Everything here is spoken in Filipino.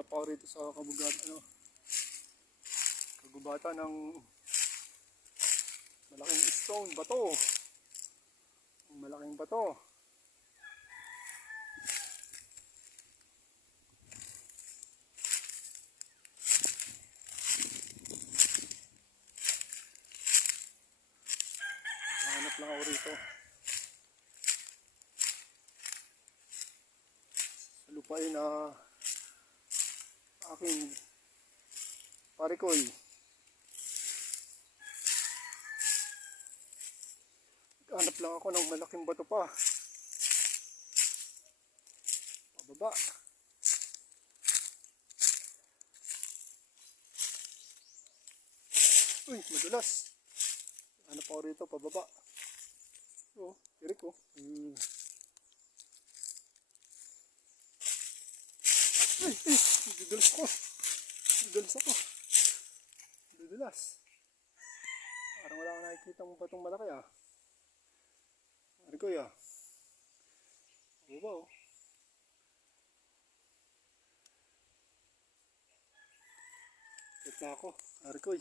Hanap ako rito sa kagubatan ng malaking stone, bato. Malaking bato. Hanap lang ako rito. Sa lupain na aking parikoy. Hanap lang ako ng malaking bato pa. Pababa. Uy, madulas. Hanap ako rito, pababa. Oh, tirik oh. Ay, dudulas ko. Dudulas ako. Dudulas. Parang wala akong nakikita mong batong malaki ah. Arikoy ah. Baba oh. Ito na ako. Arikoy.